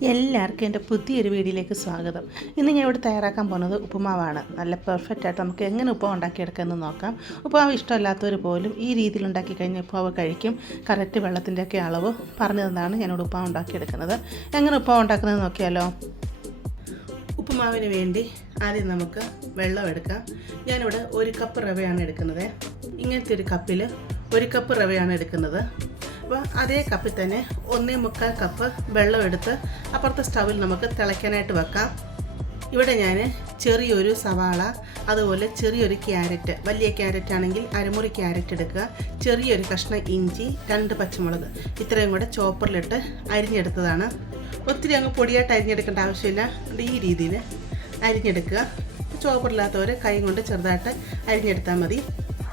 എല്ലാവർക്കും എൻ്റെ പുതിയൊരു വീഡിയോയിലേക്ക് സ്വാഗതം. ഇന്ന് ഞാൻ ഇവിടെ തയ്യാറാക്കാൻ പോകുന്നത് ഉപ്പുമാവാണ്. നല്ല പെർഫെക്റ്റ് ആയിട്ട് നമുക്ക് എങ്ങനെ ഉപ്പുമാവ് ഉണ്ടാക്കിയെടുക്കാമെന്ന് നോക്കാം. ഉപ്പുമാവ് ഇഷ്ടമല്ലാത്തവർ പോലും ഈ രീതിയിൽ ഉണ്ടാക്കി കഴിഞ്ഞാൽ ഉപ്പുമാവ് കഴിക്കും. കറക്റ്റ് വെള്ളത്തിൻ്റെയൊക്കെ അളവ് പറഞ്ഞു തന്നാണ് ഞാനിവിടെ ഉപ്പുമാവ് ഉണ്ടാക്കിയെടുക്കുന്നത്. എങ്ങനെ ഉപ്പുമാവ് ഉണ്ടാക്കുന്നത് നോക്കിയാലോ. ഉപ്പുമാവിന് വേണ്ടി ആദ്യം നമുക്ക് വെള്ളം എടുക്കാം. ഞാനിവിടെ 1 കപ്പ് റവയാണ് എടുക്കുന്നത്. ഇങ്ങനത്തെ ഒരു കപ്പിൽ 1 കപ്പ് റവയാണ് എടുക്കുന്നത്. അപ്പോൾ അതേ കപ്പിൽ തന്നെ 1.25 കപ്പ് വെള്ളം എടുത്ത് അപ്പുറത്തെ സ്റ്റൗവിൽ നമുക്ക് തിളയ്ക്കാനായിട്ട് വെക്കാം. ഇവിടെ ഞാൻ ചെറിയൊരു സവാള, അതുപോലെ ചെറിയൊരു ക്യാരറ്റ്, വലിയ ക്യാരറ്റ് ആണെങ്കിൽ അരമുറി ക്യാരറ്റ് എടുക്കുക, ചെറിയൊരു കഷ്ണം ഇഞ്ചി, 2 പച്ചമുളക്, ഇത്രയും കൂടെ ചോപ്പറിലിട്ട് അരിഞ്ഞെടുത്തതാണ്. ഒത്തിരി അങ്ങ് പൊടിയായിട്ട് അരിഞ്ഞെടുക്കേണ്ട ആവശ്യമില്ല. ഈ രീതിയിൽ അരിഞ്ഞെടുക്കുക. ചോപ്പറില്ലാത്തവർ കൈ കൊണ്ട് ചെറുതായിട്ട് അരിഞ്ഞെടുത്താൽ മതി.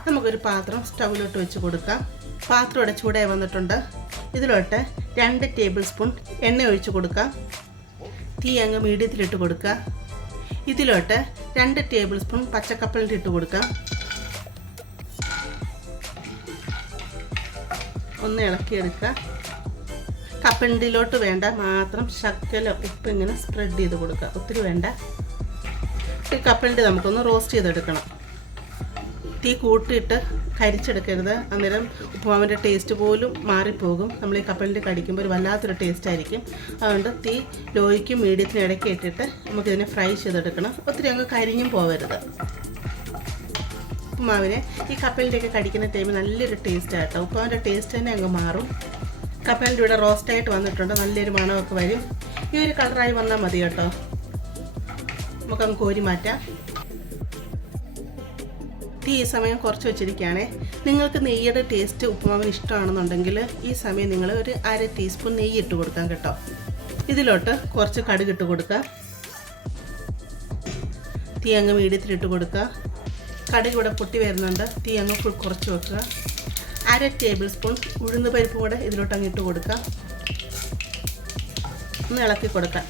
നമുക്കൊരു പാത്രം സ്റ്റൗവിലോട്ട് വെച്ച് കൊടുക്കാം. പാത്രം ഇവിടെ ചൂടായി വന്നിട്ടുണ്ട്. ഇതിലോട്ട് 2 ടേബിൾ സ്പൂൺ എണ്ണ ഒഴിച്ച് കൊടുക്കാം. തീ അങ്ങ് മീഡിയത്തിലിട്ട് കൊടുക്കുക. ഇതിലോട്ട് 2 ടേബിൾ സ്പൂൺ പച്ചക്കപ്പലിട്ട് ഇട്ട് കൊടുക്കാം. ഒന്ന് ഇളക്കിയെടുക്കുക. കപ്പലിലോട്ട് വേണ്ട മാത്രം ശകല ഉപ്പ് ഇങ്ങനെ സ്പ്രെഡ് ചെയ്ത് കൊടുക്കുക. ഒത്തിരി വേണ്ട. ഈ കപ്പലിൻ്റെ നമുക്കൊന്ന് റോസ്റ്റ് ചെയ്തെടുക്കണം. തീ കൂട്ടിയിട്ട് കരിച്ചെടുക്കരുത്, അന്നേരം ഉപ്പുമാവിൻ്റെ ടേസ്റ്റ് പോലും മാറിപ്പോകും. നമ്മൾ ഈ കപ്പലിൻ്റെ കടിക്കുമ്പോൾ ഒരു വല്ലാത്തൊരു ടേസ്റ്റ് ആയിരിക്കും. അതുകൊണ്ട് തീ ലോയ്ക്കും മീഡിയത്തിനും ഇടയ്ക്ക് ഇട്ടിട്ട് നമുക്കിതിനെ ഫ്രൈ ചെയ്തെടുക്കണം. ഒത്തിരി അങ്ങ് കരിഞ്ഞും പോകരുത്. ഉപ്പുമാവിനെ ഈ കപ്പലിൻ്റെയൊക്കെ കടിക്കുന്ന ടൈമിൽ നല്ലൊരു ടേസ്റ്റ് ആട്ടോ. ഉപ്പുമാവിൻ്റെ ടേസ്റ്റ് തന്നെ അങ്ങ് മാറും. കപ്പലിൻ്റെ ഇവിടെ റോസ്റ്റായിട്ട് വന്നിട്ടുണ്ട്. നല്ലൊരു മണമൊക്കെ വരും. ഈ ഒരു കളറായി വന്നാൽ മതി കേട്ടോ. നമുക്കങ്ങ് കോരി മാറ്റാം. തീ ഈ സമയം കുറച്ച് വെച്ചിരിക്കുകയാണേ. നിങ്ങൾക്ക് നെയ്യുടെ ടേസ്റ്റ് ഉപ്പുമാവിന് ഇഷ്ടമാണെന്നുണ്ടെങ്കിൽ ഈ സമയം നിങ്ങൾ ഒരു 1/2 ടീസ്പൂൺ നെയ്യ് ഇട്ട് കൊടുക്കാം കേട്ടോ. ഇതിലോട്ട് കുറച്ച് കടുക് ഇട്ട് കൊടുക്കുക. തീ അങ്ങ് മീഡിയത്തിലിട്ട് കൊടുക്കുക. കടുക് ഇവിടെ പൊട്ടി വരുന്നുണ്ട്. തീ അങ്ങ് കുറച്ച് വെക്കുക. 1/2 ടേബിൾ സ്പൂൺ ഉഴുന്ന് പരിപ്പും കൂടെ ഇതിലോട്ട് അങ്ങ് ഇട്ട് കൊടുക്കുക. ഒന്ന് ഇളക്കി കൊടുക്കാം.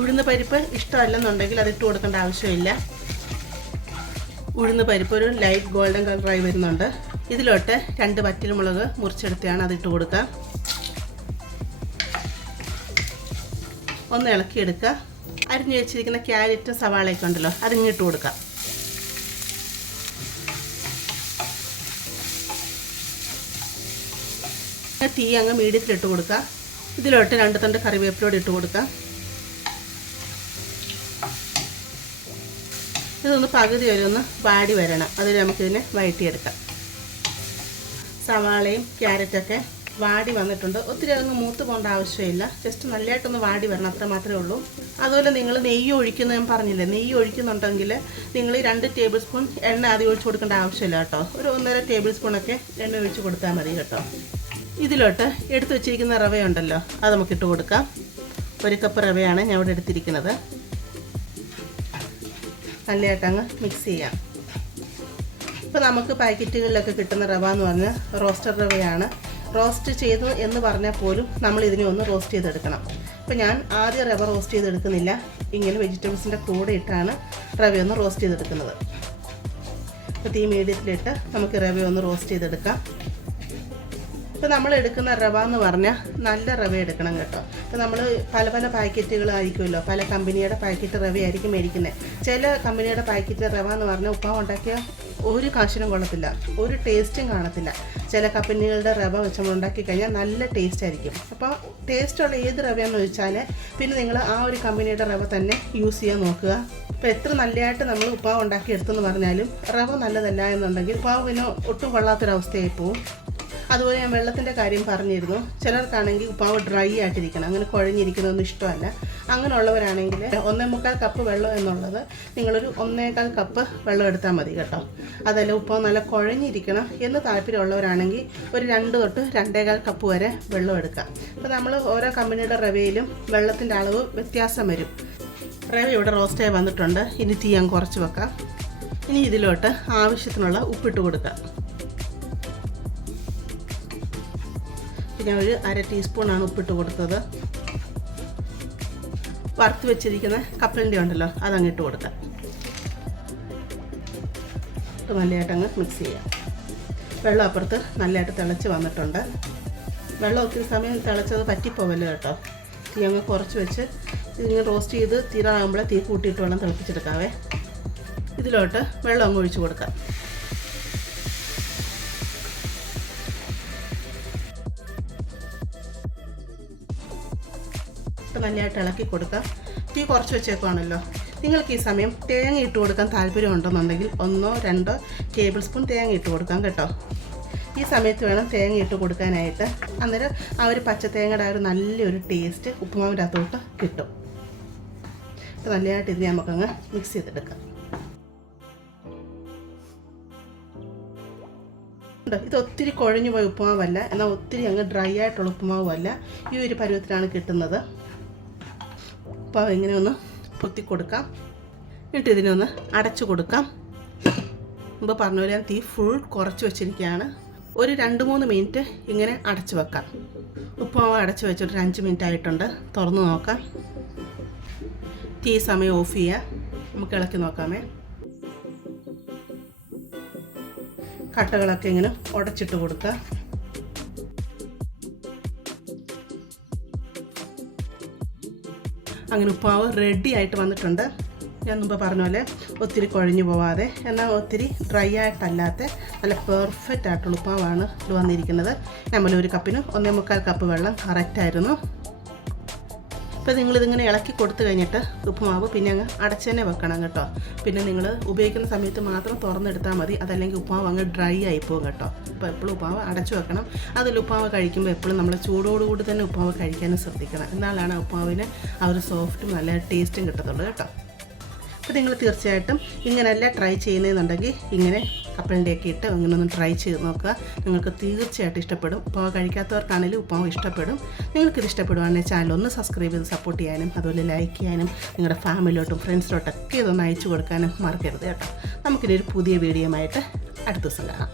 ഉഴുന്ന് പരിപ്പ് ഇഷ്ടമല്ലെന്നുണ്ടെങ്കിൽ അതിട്ട് കൊടുക്കേണ്ട ആവശ്യമില്ല. ഉഴുന്ന് പരിപ്പ് ഒരു ലൈറ്റ് ഗോൾഡൻ കളറായി വരുന്നുണ്ട്. ഇതിലോട്ട് 2 വറ്റൽമുളക് മുറിച്ചെടുത്താണ് അതിട്ട് കൊടുക്കുക. ഒന്ന് ഇളക്കിയെടുക്കുക. അരിഞ്ഞു വെച്ചിരിക്കുന്ന ക്യാരറ്റും സവാളയൊക്കെ ഉണ്ടല്ലോ അതിങ്ങിട്ട് കൊടുക്കുക. തീ അങ്ങ് മീഡിയത്തിലിട്ട് കൊടുക്കുക. ഇതിലോട്ട് 2 തണ്ട് കറിവേപ്പിലോട് ഇട്ട് കൊടുക്കുക. ഇതൊന്ന് പകുതി വരെ ഒന്ന് വാടി വരണം. അതിൽ നമുക്കിതിനെ വഴറ്റിയെടുക്കാം. സവാളയും ക്യാരറ്റൊക്കെ വാടി വന്നിട്ടുണ്ട്. ഒത്തിരി അങ്ങ് മൂത്ത് പോകേണ്ട ആവശ്യമില്ല. ജസ്റ്റ് നല്ലതായിട്ടൊന്ന് വാടി വരണം, അത്ര മാത്രമേ ഉള്ളൂ. അതുപോലെ നിങ്ങൾ നെയ്യ് ഒഴിക്കുന്നത് ഞാൻ പറഞ്ഞില്ലേ, നെയ്യ് ഒഴിക്കുന്നുണ്ടെങ്കിൽ നിങ്ങൾ 2 ടേബിൾ സ്പൂൺ എണ്ണ ആദ്യം ഒഴിച്ച് കൊടുക്കേണ്ട ആവശ്യമില്ല കേട്ടോ. ഒരു 1.5 ടേബിൾ സ്പൂണൊക്കെ എണ്ണ ഒഴിച്ച് കൊടുത്താൽ മതി കേട്ടോ. ഇതിലോട്ട് എടുത്തു വെച്ചിരിക്കുന്ന റവയുണ്ടല്ലോ അത് നമുക്കിട്ട് കൊടുക്കാം. 1 കപ്പ് റവയാണ് ഞാൻ ഇവിടെ എടുത്തിരിക്കുന്നത്. നല്ലതായിട്ട് അങ്ങ് മിക്സ് ചെയ്യാം. ഇപ്പോൾ നമുക്ക് പാക്കറ്റുകളിലൊക്കെ കിട്ടുന്ന റവ എന്ന് പറഞ്ഞാൽ റോസ്റ്റഡ് റവയാണ്. റോസ്റ്റ് ചെയ്തു എന്ന് പറഞ്ഞാൽ പോലും നമ്മൾ ഇതിനെ ഒന്ന് റോസ്റ്റ് ചെയ്തെടുക്കണം. അപ്പോൾ ഞാൻ ആദ്യം റവ റോസ്റ്റ് ചെയ്തെടുക്കുന്നില്ല. ഇങ്ങനെ വെജിറ്റബിൾസിൻ്റെ കൂടെ ഇട്ടാണ് റവയൊന്ന് റോസ്റ്റ് ചെയ്തെടുക്കുന്നത്. അപ്പോൾ തീ മീഡിയത്തിലിട്ട് നമുക്ക് റവയൊന്ന് റോസ്റ്റ് ചെയ്തെടുക്കാം. ഇപ്പോൾ നമ്മൾ എടുക്കുന്ന റവ എന്ന് പറഞ്ഞാൽ നല്ല റവ എടുക്കണം കേട്ടോ. ഇപ്പോൾ നമ്മൾ പല പാക്കറ്റുകളായിരിക്കുമല്ലോ, പല കമ്പനിയുടെ പാക്കറ്റ് റവയായിരിക്കും മേടിക്കുന്നത്. ചില കമ്പനിയുടെ പാക്കറ്റ് റവ എന്ന് പറഞ്ഞാൽ ഉപ്പുമാവ് ഉണ്ടാക്കിയ ഒരു കാശിനും കൊള്ളത്തില്ല, ഒരു ടേസ്റ്റും കാണത്തില്ല. ചില കമ്പനികളുടെ റവ വെച്ച് നമ്മൾ ഉണ്ടാക്കി കഴിഞ്ഞാൽ നല്ല ടേസ്റ്റ് ആയിരിക്കും. അപ്പോൾ ടേസ്റ്റുള്ള ഏത് റവയെന്ന് ചോദിച്ചാൽ പിന്നെ നിങ്ങൾ ആ ഒരു കമ്പനിയുടെ റവ തന്നെ യൂസ് ചെയ്യാൻ നോക്കുക. ഇപ്പോൾ എത്ര നല്ലതായിട്ട് നമ്മൾ ഉപ്പുമാവ് ഉണ്ടാക്കി എടുത്തെന്ന് പറഞ്ഞാലും റവ നല്ലതല്ല എന്നുണ്ടെങ്കിൽ ഉപ്പുമാവ് പിന്നെ ഒട്ടും കൊള്ളാത്തൊരവസ്ഥയായി പോവും. അതുപോലെ ഞാൻ വെള്ളത്തിൻ്റെ കാര്യം പറഞ്ഞിരുന്നു. ചിലർക്കാണെങ്കിൽ ഉപ്പുമാവ് ഡ്രൈ ആയിട്ടിരിക്കണം, അങ്ങനെ കുഴഞ്ഞിരിക്കുന്നതൊന്നും ഇഷ്ടമല്ല. അങ്ങനെയുള്ളവരാണെങ്കിൽ 1.25 കപ്പ് വെള്ളം എന്നുള്ളത് നിങ്ങളൊരു 1.25 കപ്പ് വെള്ളം എടുത്താൽ മതി കേട്ടോ. അതല്ല ഉപ്പുമാവ് നല്ല കുഴഞ്ഞിരിക്കണം എന്ന് താല്പര്യമുള്ളവരാണെങ്കിൽ ഒരു 2 തൊട്ട് 2.25 കപ്പ് വരെ വെള്ളം എടുക്കാം. അപ്പോൾ നമ്മൾ ഓരോ കമ്പനിയുടെ റവയിലും വെള്ളത്തിൻ്റെ അളവ് വ്യത്യാസം വരും. റവ ഇവിടെ റോസ്റ്റായി വന്നിട്ടുണ്ട്. ഇനി തീ ഞാൻ കുറച്ച് വെക്കാം. ഇനി ഇതിലോട്ട് ആവശ്യത്തിനുള്ള ഉപ്പിട്ട് കൊടുക്കാം. ഞാൻ ഒരു 1/2 ടീസ്പൂണാണ് ഉപ്പിട്ട് കൊടുത്തത്. വറുത്ത് വെച്ചിരിക്കുന്ന കപ്പലിൻ്റെ ഉണ്ടല്ലോ അതങ്ങിട്ട് കൊടുക്കാം. നല്ലതായിട്ട് അങ്ങ് മിക്സ് ചെയ്യാം. വെള്ളം അപ്പുറത്ത് നല്ലതായിട്ട് തിളച്ച് വന്നിട്ടുണ്ട്. വെള്ളം ഒത്തിരി സമയം തിളച്ചത് പറ്റിപ്പോവല്ലോ കേട്ടോ. തീ അങ്ങ് കുറച്ച് വെച്ച് ഇതിങ്ങനെ റോസ്റ്റ് ചെയ്ത് തീരാകുമ്പോൾ തീ കൂട്ടിയിട്ട് വേണം തിളപ്പിച്ചെടുക്കാവേ. ഇതിലോട്ട് വെള്ളം അങ്ങ് ഒഴിച്ച് കൊടുക്കാം. നല്ലതായിട്ട് ഇളക്കി കൊടുക്കാം. തീ കുറച്ച് വെച്ചേക്കുവാണല്ലോ. നിങ്ങൾക്ക് ഈ സമയം തേങ്ങ ഇട്ട് കൊടുക്കാൻ താല്പര്യമുണ്ടെന്നുണ്ടെങ്കിൽ 1-2 ടേബിൾ സ്പൂൺ തേങ്ങ ഇട്ട് കൊടുക്കാം കേട്ടോ. ഈ സമയത്ത് വേണം തേങ്ങ ഇട്ട് കൊടുക്കാനായിട്ട്. അന്നേരം ആ ഒരു പച്ച തേങ്ങയുടെ ആ ഒരു നല്ലൊരു ടേസ്റ്റ് ഉപ്പുമാവിൻ്റെ അകത്തോട്ട് കിട്ടും. അപ്പോൾ നല്ലതായിട്ട് ഇതിനെ നമുക്കങ്ങ് മിക്സ് ചെയ്തെടുക്കാം. ഇത് ഒത്തിരി കുഴഞ്ഞു പോയ ഉപ്പുമാവല്ല, എന്നാൽ ഒത്തിരി അങ്ങ് ഡ്രൈ ആയിട്ടുള്ള ഉപ്പുമാവല്ല. ഈ ഒരു പരുവത്തിലാണ് കിട്ടുന്നത്. അപ്പോൾ ഇങ്ങനെ ഒന്ന് പൊത്തി കൊടുക്കാം. എന്നിട്ട് ഇതിനെ ഒന്ന് അടച്ചു കൊടുക്കാം. മുമ്പ് പറഞ്ഞ പോലെ ഞാൻ തീ ഫുൾ കുറച്ച് വെച്ചിരിക്കുകയാണ്. ഒരു 2-3 മിനിറ്റ് ഇങ്ങനെ അടച്ചു വെക്കാം. ഉപ്പുമാവ് അടച്ചു വെച്ചൊരു 5 മിനിറ്റ് ആയിട്ടുണ്ട്. തുറന്ന് നോക്കാം. തീ സമയം ഓഫ് ചെയ്യാം. നമുക്ക് ഇളക്കി നോക്കാമേ. കട്ടകളൊക്കെ ഇങ്ങനെ ഉടച്ചിട്ട് കൊടുക്കുക. അങ്ങനെ ഉപ്പുമാവ് റെഡി ആയിട്ട് വന്നിട്ടുണ്ട്. ഞാൻ മുമ്പ് പറഞ്ഞ പോലെ ഒത്തിരി കുഴഞ്ഞു പോവാതെ, എന്നാൽ ഒത്തിരി ഡ്രൈ ആയിട്ടല്ലാത്ത നല്ല പെർഫെക്റ്റ് ആയിട്ടുള്ള ഉപ്പുമാവാണ് ഇത് വന്നിരിക്കുന്നത്. നമ്മൾ 1 കപ്പിന് 1.25 കപ്പ് വെള്ളം കറക്റ്റായിരുന്നു. അപ്പോൾ നിങ്ങളിതിങ്ങനെ ഇളക്കി കൊടുത്തു കഴിഞ്ഞിട്ട് ഉപ്പുമാവ് പിന്നെ അങ്ങ് അടച്ചു തന്നെ വെക്കണം കേട്ടോ. പിന്നെ നിങ്ങൾ ഉപയോഗിക്കുന്ന സമയത്ത് മാത്രം തുറന്നെടുത്താൽ മതി. അതല്ലെങ്കിൽ ഉപ്പുമാവ് അങ്ങ് ഡ്രൈ ആയിപ്പോകും കേട്ടോ. അപ്പോൾ എപ്പോഴും ഉപ്പുമാവ് അടച്ചു വെക്കണം. അതിൽ ഉപ്പുമാവ് കഴിക്കുമ്പോൾ എപ്പോഴും നമ്മൾ ചൂടോടുകൂടി തന്നെ ഉപ്പുമാവ് കഴിക്കാനും ശ്രദ്ധിക്കണം. എന്നാലാണ് ഉപ്പുമാവിന് ആ ഒരു സോഫ്റ്റും നല്ല ടേസ്റ്റും കിട്ടത്തുള്ളൂ കേട്ടോ. അപ്പോൾ നിങ്ങൾ തീർച്ചയായിട്ടും ഇങ്ങനെയല്ല ട്രൈ ചെയ്യുന്നതെന്നുണ്ടെങ്കിൽ ഇങ്ങനെ കപ്പലിൻ്റെയൊക്കെ ഇട്ട് ഇങ്ങനെ ഒന്ന് ട്രൈ ചെയ്ത് നോക്കുക. നിങ്ങൾക്ക് തീർച്ചയായിട്ടും ഇഷ്ടപ്പെടും. ഉപ്പുമാവ് കഴിക്കാത്തവർക്കാണെങ്കിലും ഉപ്പുമാവ് ഇഷ്ടപ്പെടും. നിങ്ങൾക്കിത് ഇഷ്ടപ്പെടുവാണെങ്കിൽ ചാനൽ ഒന്ന് സബ്സ്ക്രൈബ് ചെയ്ത് സപ്പോർട്ട് ചെയ്യാനും അതുപോലെ ലൈക്ക് ചെയ്യാനും നിങ്ങളുടെ ഫാമിലിയിലോട്ടും ഫ്രണ്ട്സിലോട്ടൊക്കെ ഇതൊന്ന് അയച്ചു കൊടുക്കാനും മറക്കരുത് കേട്ടോ. നമുക്കിനി ഒരു പുതിയ വീഡിയോ ആയിട്ട് അടുത്ത ദിവസം കാണാം.